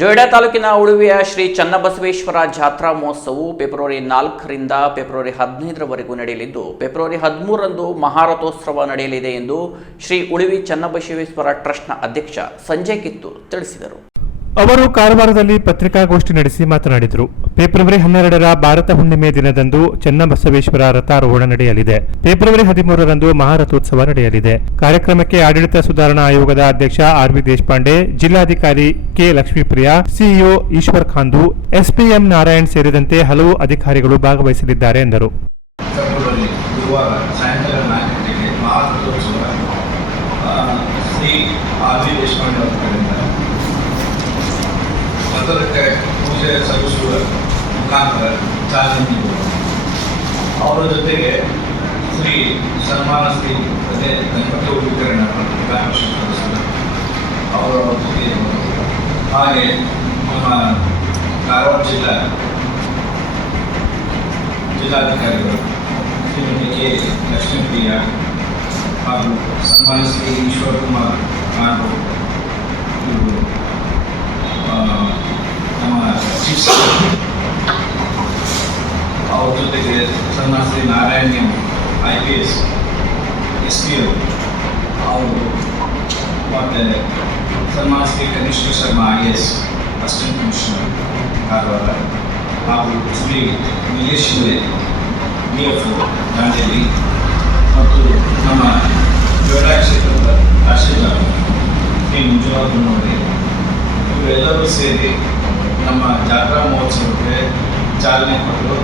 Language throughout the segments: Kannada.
ಜೊಯ್ಡಾ ತಾಲೂಕಿನ ಉಳುವೆಯ ಶ್ರೀ ಚನ್ನಬಸವೇಶ್ವರ ಜಾತ್ರಾ ಮಹೋತ್ಸವವು ಫೆಬ್ರವರಿ 4ರಿಂದ ಫೆಬ್ರವರಿ 15ರವರೆಗೂ ನಡೆಯಲಿದ್ದು ಫೆಬ್ರವರಿ 13ರಂದು ಮಹಾರಥೋತ್ಸವ ನಡೆಯಲಿದೆ ಎಂದು ಶ್ರೀ ಉಳುವಿ ಚನ್ನಬಸವೇಶ್ವರ ಟ್ರಸ್ಟ್ನ ಅಧ್ಯಕ್ಷ ಸಂಜಯ್ ಕಿತ್ತೂರ್ ತಿಳಿಸಿದರು. ಅವರು ಕಾರವಾರದಲ್ಲಿ ಪತ್ರಿಕಾಗೋಷ್ಠಿ ನಡೆಸಿ ಮಾತನಾಡಿದರು. ಫೆಬ್ರವರಿ 12ರ ಭಾರತ ಹುಣ್ಣಿಮೆ ದಿನದಂದು ಚನ್ನಬಸವೇಶ್ವರ ರಥಾರೋಹಣ ನಡೆಯಲಿದೆ. ಫೆಬ್ರವರಿ 13ರಂದು ಮಹಾರಥೋತ್ಸವ ನಡೆಯಲಿದೆ. ಕಾರ್ಯಕ್ರಮಕ್ಕೆ ಆಡಳಿತ ಸುಧಾರಣಾ ಆಯೋಗದ ಅಧ್ಯಕ್ಷ ಆರ್.ವಿ. ದೇಶಪಾಂಡೆ, ಜಿಲ್ಲಾಧಿಕಾರಿ K. Lakshmipriya, CEO Eshwar Khandu, SPM Narayan ಸೇರಿದಂತೆ ಹಲವು ಅಧಿಕಾರಿಗಳು ಭಾಗವಹಿಸಲಿದ್ದಾರೆ ಎಂದರು. ರಥಕ್ಕೆ ಪೂಜೆ ಸಲ್ಲಿಸುವ ಮುಖಾಂತರ ಚಾಲನೆ ನೀಡುವರು. ಅವರ ಜೊತೆಗೆ ಶ್ರೀ ಸನ್ಮಾನ ಶ್ರೀ ಅದೇ ಗಣಪತಿ ಉಪಕರಣ ಅವರ ಜೊತೆ ಹಾಗೆ ನಮ್ಮ ಕಾರವಾರ ಜಿಲ್ಲಾಧಿಕಾರಿಗಳು ಶ್ರೀಮತಿ ಕೆ. ಲಕ್ಷ್ಮೀಪ್ರಿಯಾ ಹಾಗೂ ಸನ್ಮಾನ ಶ್ರೀ ಈಶ್ವರ್ ಕುಮಾರ್ ಹಾಗೂ ನಮ್ಮ ಚೀಫ್ ಅವ್ರ ಜೊತೆಗೆ ಸನ್ಮಾನ ಶ್ರೀ ನಾರಾಯಣ IPS SP ಅವರು ಮತ್ತು ಸನ್ಮಾನ ಶ್ರೀ ಕನಿಷ್ಠ Sharma IAS assistant commissioner Karwar ಹಾಗೂ ಶ್ರೀ ನಿಲೇಶ್ ಶಿಂದೆ BFO ದಾಂಡೇಲಿ ಮತ್ತು ನಮ್ಮ ಜೊಯ್ಡಾ ಕ್ಷೇತ್ರದ ತಹಶೀಲ್ದಾರ್ ಶ್ರೀ ಮಂಜುನಾಥ್ ನೋಡಿ ಇವರೆಲ್ಲರೂ ಸೇರಿ ನಮ್ಮ ಜಾತ್ರಾ ಮಹೋತ್ಸವಕ್ಕೆ ಚಾಲನೆ ಕೊಟ್ಟರು.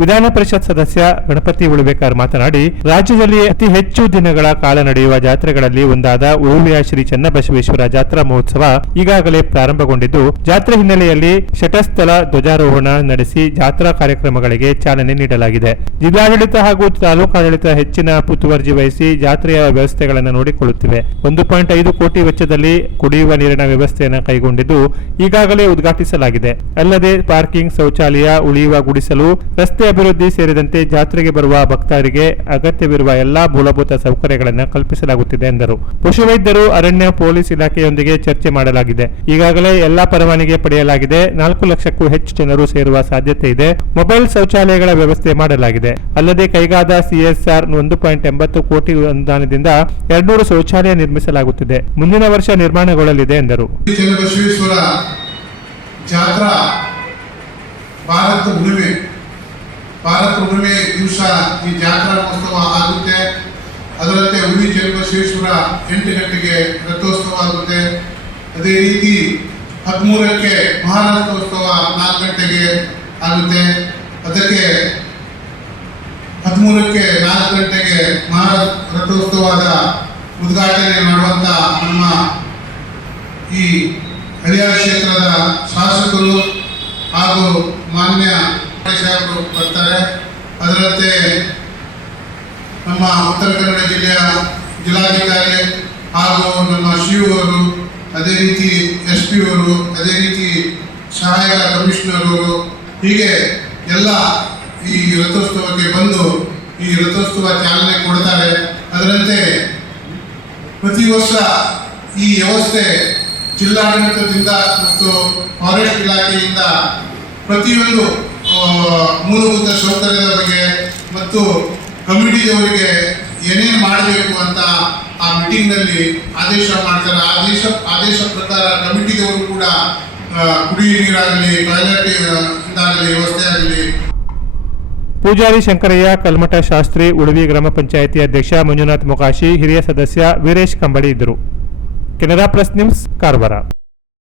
ವಿಧಾನ ಪರಿಷತ್ ಸದಸ್ಯ ಗಣಪತಿ ಉಳುವೇಕರ್ ಮಾತನಾಡಿ, ರಾಜ್ಯದಲ್ಲಿ ಅತಿ ಹೆಚ್ಚು ದಿನಗಳ ಕಾಲ ನಡೆಯುವ ಜಾತ್ರೆಗಳಲ್ಲಿ ಒಂದಾದ ಉಳುವೆಯ ಶ್ರೀ ಚನ್ನಬಸವೇಶ್ವರ ಜಾತ್ರಾ ಮಹೋತ್ಸವ ಈಗಾಗಲೇ ಪ್ರಾರಂಭಗೊಂಡಿದ್ದು, ಜಾತ್ರೆ ಹಿನ್ನೆಲೆಯಲ್ಲಿ ಶಟಸ್ಥಲ ಧ್ವಜಾರೋಹಣ ನಡೆಸಿ ಜಾತ್ರಾ ಕಾರ್ಯಕ್ರಮಗಳಿಗೆ ಚಾಲನೆ ನೀಡಲಾಗಿದೆ. ಜಿಲ್ಲಾಡಳಿತ ಹಾಗೂ ತಾಲೂಕಾಡಳಿತ ಹೆಚ್ಚಿನ ಮುತುವರ್ಜಿ ವಹಿಸಿ ಜಾತ್ರೆಯ ವ್ಯವಸ್ಥೆಗಳನ್ನು ನೋಡಿಕೊಳ್ಳುತ್ತಿವೆ. 1.5 ಕೋಟಿ ವೆಚ್ಚದಲ್ಲಿ ಕುಡಿಯುವ ನೀರಿನ ವ್ಯವಸ್ಥೆಯನ್ನು ಕೈಗೊಂಡಿದ್ದು ಈಗಾಗಲೇ ಉದ್ಘಾಟಿಸಲಾಗಿದೆ. ಅಲ್ಲದೆ ಪಾರ್ಕಿಂಗ್, ಶೌಚಾಲಯ, ಉಳಿಯುವ ಗುಡಿಸಲು, ರಸ್ತೆ ಅಭಿವೃದ್ಧಿ ಸೇರಿದಂತೆ ಜಾತ್ರೆಗೆ ಬರುವ ಭಕ್ತರಿಗೆ ಅಗತ್ಯವಿರುವ ಎಲ್ಲಾ ಮೂಲಭೂತ ಸೌಕರ್ಯಗಳನ್ನು ಕಲ್ಪಿಸಲಾಗುತ್ತಿದೆ ಎಂದರು. ಪಶುವೈದ್ಯರು, ಅರಣ್ಯ, ಪೊಲೀಸ್ ಇಲಾಖೆಯೊಂದಿಗೆ ಚರ್ಚೆ ಮಾಡಲಾಗಿದೆ. ಈಗಾಗಲೇ ಎಲ್ಲಾ ಪರವಾನಗಿ ಪಡೆಯಲಾಗಿದೆ. 4 ಲಕ್ಷಕ್ಕೂ ಹೆಚ್ಚು ಜನರು ಸೇರುವ ಸಾಧ್ಯತೆ ಇದೆ. ಮೊಬೈಲ್ ಶೌಚಾಲಯಗಳ ವ್ಯವಸ್ಥೆ ಮಾಡಲಾಗಿದೆ. ಅಲ್ಲದೆ ಕೈಗಾದ CSR 1.80 ಕೋಟಿ ಅನುದಾನದಿಂದ 200 ಶೌಚಾಲಯ ನಿರ್ಮಿಸಲಾಗುತ್ತಿದೆ. ಮುಂದಿನ ವರ್ಷ ನಿರ್ಮಾಣಗೊಳ್ಳಲಿದೆ ಎಂದರು. ಭಾರತ ಹುಣ್ಣಿಮೆ ದಿವಸ ಈ ಜಾತ್ರಾ ಮಹೋತ್ಸವ ಆಗುತ್ತೆ. ಅದರಂತೆ ಉಳುವಿ ಚನ್ನಬಸವೇಶ್ವರ 8 ಗಂಟೆಗೆ ರಥೋತ್ಸವ ಆಗುತ್ತೆ. ಅದೇ ರೀತಿ 13ಕ್ಕೆ ಮಹಾರಥೋತ್ಸವ 4 ಗಂಟೆಗೆ ಆಗುತ್ತೆ. ಅದಕ್ಕೆ 13ಕ್ಕೆ 4 ಗಂಟೆಗೆ ಮಹಾರಥೋತ್ಸವದ ಉದ್ಘಾಟನೆ ಮಾಡುವಂತ ನಮ್ಮ ಈ ಹಳಿಯಾಳ ಕ್ಷೇತ್ರದ ಶಾಸಕರು ಹಾಗೂ ಮಾನ್ಯ ಸಾಹೇಬರು ಬರ್ತಾರೆ. ಅದರಂತೆ ನಮ್ಮ ಉತ್ತರ ಕನ್ನಡ ಜಿಲ್ಲೆಯ ಜಿಲ್ಲಾಧಿಕಾರಿ ಹಾಗೂ ನಮ್ಮ CU ಅವರು, ಅದೇ ರೀತಿ SP ಅವರು, ಅದೇ ರೀತಿ ಸಹಾಯಕ ಕಮಿಷನರ್ ಅವರು, ಹೀಗೆ ಎಲ್ಲ ಈ ರಥೋತ್ಸವಕ್ಕೆ ಬಂದು ಈ ರಥೋತ್ಸವ ಚಾಲನೆ ಕೊಡ್ತಾರೆ. ಅದರಂತೆ ಪ್ರತಿ ವರ್ಷ ಈ ವ್ಯವಸ್ಥೆ ಜಿಲ್ಲಾಡಳಿತದಿಂದ ಮತ್ತು ಫಾರೆಸ್ಟ್ ಇಲಾಖೆಯಿಂದ ಪ್ರತಿಯೊಂದು ಮೂಲಭೂತ ಸೌಕರ್ಯದ ಬಗ್ಗೆ ಮತ್ತು ಕಮಿಟಿದವರಿಗೆ ಏನೇನು ಮಾಡಬೇಕು ಅಂತ ಆ ಮೀಟಿಂಗ್ನಲ್ಲಿ ಆದೇಶ ಮಾಡ್ತಾರೆ. ಆದೇಶ ಪ್ರಕಾರ ಕಮಿಟಿದವರು ಕೂಡ ಕುಡಿಯುವ ನೀರಾಗಲಿ, ಟಾಯ್ಲೆಟ್ ಇಂದಾಗಲಿ ವ್ಯವಸ್ಥೆ ಆಗಲಿ. ಪೂಜಾರಿ ಶಂಕರಯ್ಯ, ಕಲ್ಮಠ ಶಾಸ್ತ್ರಿ, ಉಳುವಿ ಗ್ರಾಮ ಪಂಚಾಯಿತಿ ಅಧ್ಯಕ್ಷ ಮಂಜುನಾಥ್ ಮೊಕಾಶಿ, ಹಿರಿಯ ಸದಸ್ಯ ವೀರೇಶ್ ಕಂಬಳಿ ಇದ್ದರು. Canara plus news, Karwar.